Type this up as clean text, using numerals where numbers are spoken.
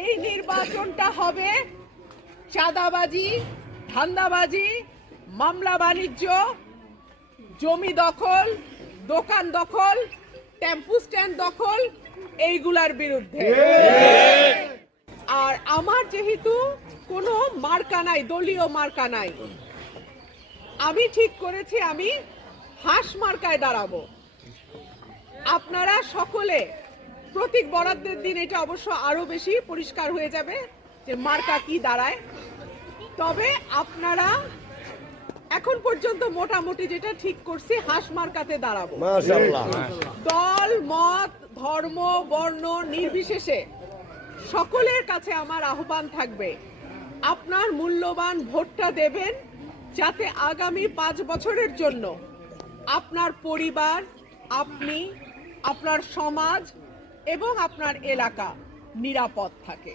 এই নির্বাচনটা হবে চাঁদাবাজি, ধান্দাবাজি, মামলা বাণিজ্য, জমি দখল, দোকান দখল, টেম্পু স্ট্যান্ড দখল, এইগুলার বিরুদ্ধে। আর আমার যেহেতু কোনো মার্কা নাই, দলীয় মার্কা নাই, আমি ঠিক করেছি আমি হাঁস মার্কায় দাঁড়াবো। আপনারা সকলে প্রতীক বরাদ্দের দিন এটা অবশ্য আরো বেশি পরিষ্কার হয়ে যাবে যে মার্কা কি দাঁড়ায়। তবে আপনারা এখন পর্যন্ত মোটামুটি যেটা ঠিক করছি হাঁস মার্কাতে দাঁড়াবো। দল মত ধর্ম বর্ণ নির্বিশেষে সকলের কাছে আমার আহ্বান থাকবে, আপনার মূল্যবান ভোটটা দেবেন যাতে আগামী 5 বছরের জন্য আপনার পরিবার, আপনি, আপনার সমাজ এবং আপনার এলাকা নিরাপদ থাকে।